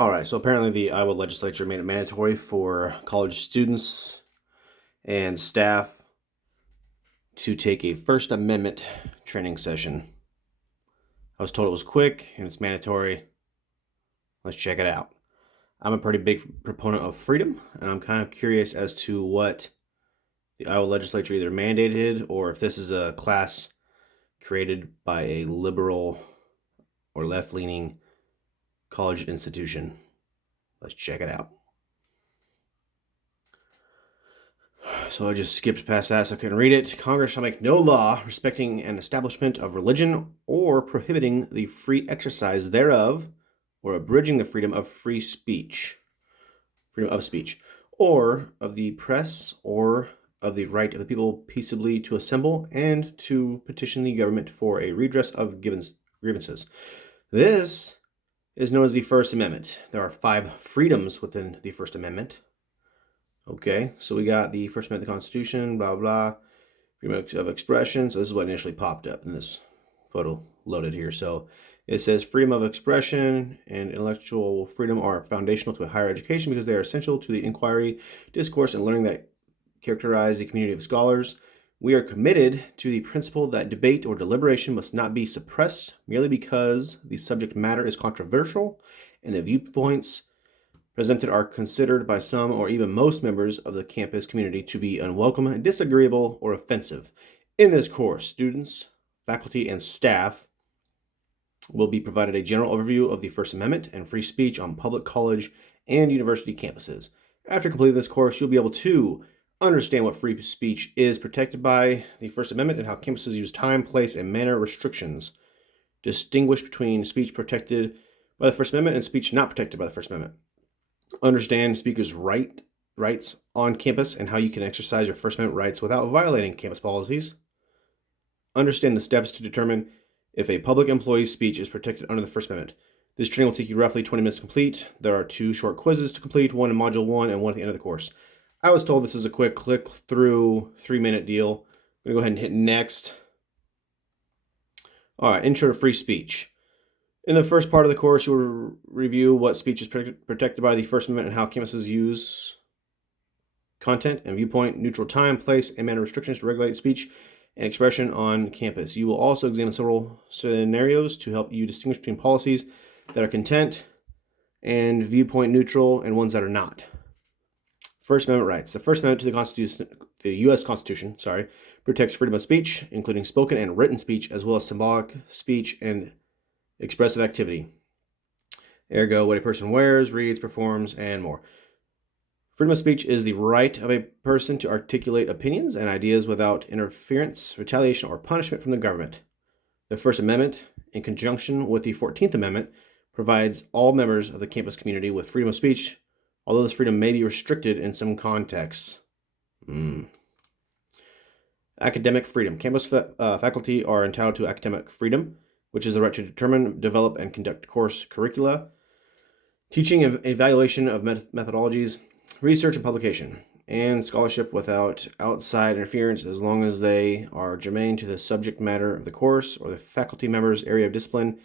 All right, so apparently the Iowa Legislature made it mandatory for college students and staff to take a First Amendment training session. I was told it was quick and it's mandatory. Let's check it out. I'm a pretty big proponent of freedom, and I'm kind of curious as to what the Iowa Legislature either mandated or if this is a class created by a liberal or left-leaning college institution. Let's check it out. So I just skipped past that so I couldn't read it. Congress shall make no law respecting an establishment of religion or prohibiting the free exercise thereof or abridging the freedom of free speech, freedom of speech, or of the press or of the right of the people peaceably to assemble and to petition the government for a redress of grievances. This is known as the First Amendment. There are 5 freedoms within the First Amendment. Okay, so we got the First Amendment of the Constitution, blah, blah, freedom of expression. So this is what initially popped up in this photo loaded here. So it says freedom of expression and intellectual freedom are foundational to a higher education because they are essential to the inquiry, discourse, and learning that characterize the community of scholars. We are committed to the principle that debate or deliberation must not be suppressed merely because the subject matter is controversial and the viewpoints presented are considered by some or even most members of the campus community to be unwelcome, disagreeable, or offensive. In this course, students, faculty, and staff will be provided a general overview of the First Amendment and free speech on public college and university campuses. After completing this course, you'll be able to understand what free speech is protected by the First Amendment and how campuses use time, place, and manner restrictions. Distinguish between speech protected by the First Amendment and speech not protected by the First Amendment. Understand speakers' rights on campus and how you can exercise your First Amendment rights without violating campus policies. Understand the steps to determine if a public employee's speech is protected under the First Amendment. This training will take you roughly 20 minutes to complete. There are 2 short quizzes to complete, one in Module 1 and one at the end of the course. I was told this is a quick click-through 3-minute deal. I'm going to go ahead and hit next. All right, intro to free speech. In the first part of the course, you'll review what speech is protected by the First Amendment and how campuses use content and viewpoint, neutral time, place, and manner restrictions to regulate speech and expression on campus. You will also examine several scenarios to help you distinguish between policies that are content and viewpoint neutral and ones that are not. First Amendment rights. The First Amendment to the Constitution, the U.S. Constitution, protects freedom of speech, including spoken and written speech, as well as symbolic speech and expressive activity. Ergo, what a person wears, reads, performs, and more. Freedom of speech is the right of a person to articulate opinions and ideas without interference, retaliation, or punishment from the government. The First Amendment, in conjunction with the 14th Amendment, provides all members of the campus community with freedom of speech, although this freedom may be restricted in some contexts. Academic freedom. Campus faculty are entitled to academic freedom, which is the right to determine, develop, and conduct course curricula, teaching and evaluation of methodologies, research and publication, and scholarship without outside interference as long as they are germane to the subject matter of the course or the faculty member's area of discipline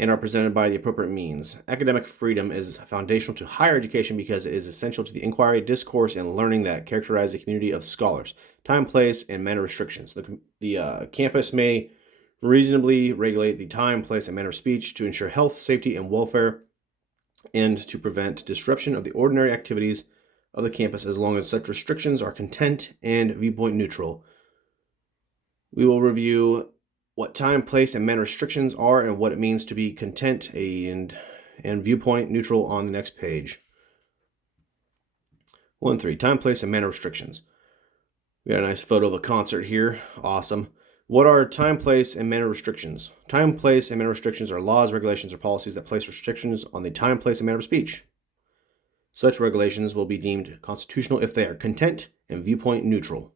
and are presented by the appropriate means. Academic freedom is foundational to higher education because it is essential to the inquiry, discourse, and learning that characterize the community of scholars. Time, place, and manner restrictions. The campus may reasonably regulate the time, place, and manner of speech to ensure health, safety, and welfare, and to prevent disruption of the ordinary activities of the campus as long as such restrictions are content and viewpoint neutral. We will review what time, place, and manner restrictions are and what it means to be content and viewpoint neutral on the next page. 1.3. Time, place, and manner restrictions. We got a nice photo of a concert here. Awesome. What are time, place, and manner restrictions? Time, place, and manner restrictions are laws, regulations, or policies that place restrictions on the time, place, and manner of speech. Such regulations will be deemed constitutional if they are content and viewpoint neutral,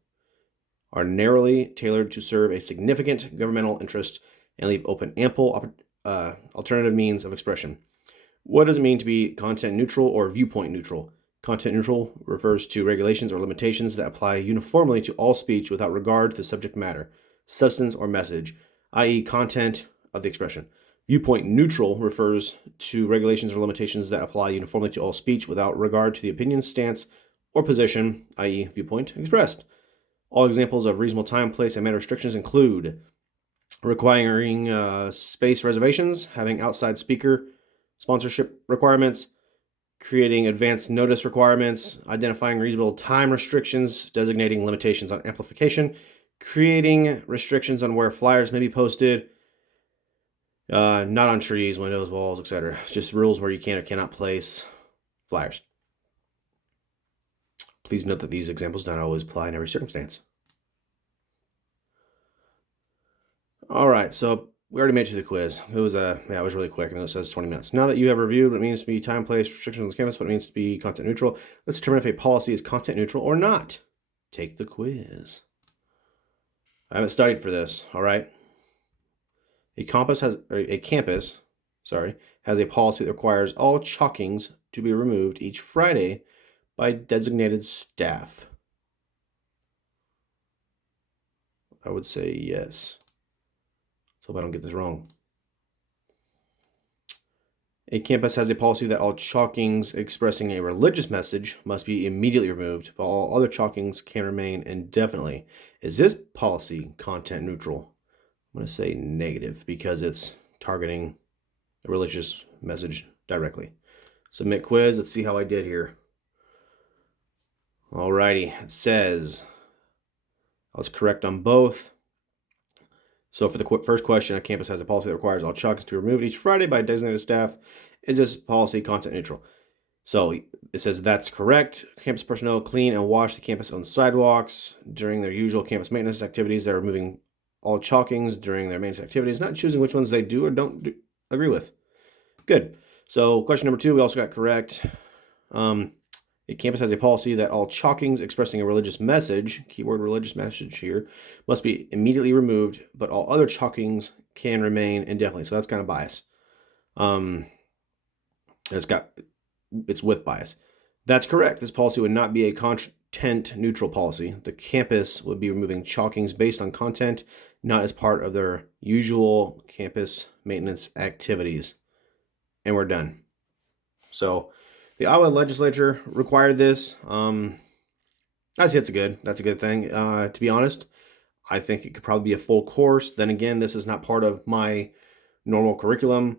are narrowly tailored to serve a significant governmental interest, and leave open ample alternative means of expression. What does it mean to be content neutral or viewpoint neutral? Content neutral refers to regulations or limitations that apply uniformly to all speech without regard to the subject matter, substance, or message, i.e. content of the expression. Viewpoint neutral refers to regulations or limitations that apply uniformly to all speech without regard to the opinion, stance, or position, i.e. viewpoint, expressed. All examples of reasonable time, place, and manner restrictions include requiring space reservations, having outside speaker sponsorship requirements, creating advance notice requirements, identifying reasonable time restrictions, designating limitations on amplification, creating restrictions on where flyers may be posted, not on trees, windows, walls, etc. It's just rules where you can or cannot place flyers. Please note that these examples do not always apply in every circumstance. All right, so we already made it to the quiz. It was really quick, and it says 20 minutes. Now that you have reviewed what it means to be time, place, restrictions on the campus, what it means to be content neutral, let's determine if a policy is content neutral or not. Take the quiz. I haven't studied for this, all right? A campus has a policy that requires all chalkings to be removed each Friday by designated staff. I would say yes. So hope I don't get this wrong. A campus has a policy that all chalkings expressing a religious message must be immediately removed, but all other chalkings can remain indefinitely. Is this policy content neutral? I'm going to say negative because it's targeting a religious message directly. Submit quiz. Let's see how I did here. Alrighty. It says I was correct on both. So for the first question, a campus has a policy that requires all chalkings to be removed each Friday by designated staff. Is this policy content neutral? So it says that's correct. Campus personnel clean and wash the campus-owned sidewalks during their usual campus maintenance activities. They're removing all chalkings during their maintenance activities, not choosing which ones they do or don't agree with. Good. So question number 2, we also got correct. A campus has a policy that all chalkings expressing a religious message, keyword religious message here, must be immediately removed, but all other chalkings can remain indefinitely. So that's kind of bias. It's with bias. That's correct. This policy would not be a content neutral policy. The campus would be removing chalkings based on content, not as part of their usual campus maintenance activities. And we're done. So the Iowa Legislature required this. I say that's a good thing. To be honest, I think it could probably be a full course. Then again, this is not part of my normal curriculum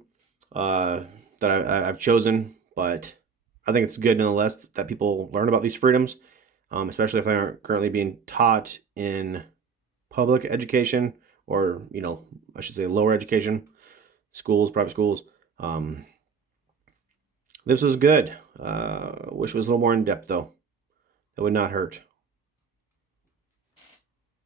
that I've chosen, but I think it's good nonetheless that people learn about these freedoms, especially if they aren't currently being taught in public education or, I should say lower education, schools, private schools. This was good. Wish it was a little more in depth though. That would not hurt.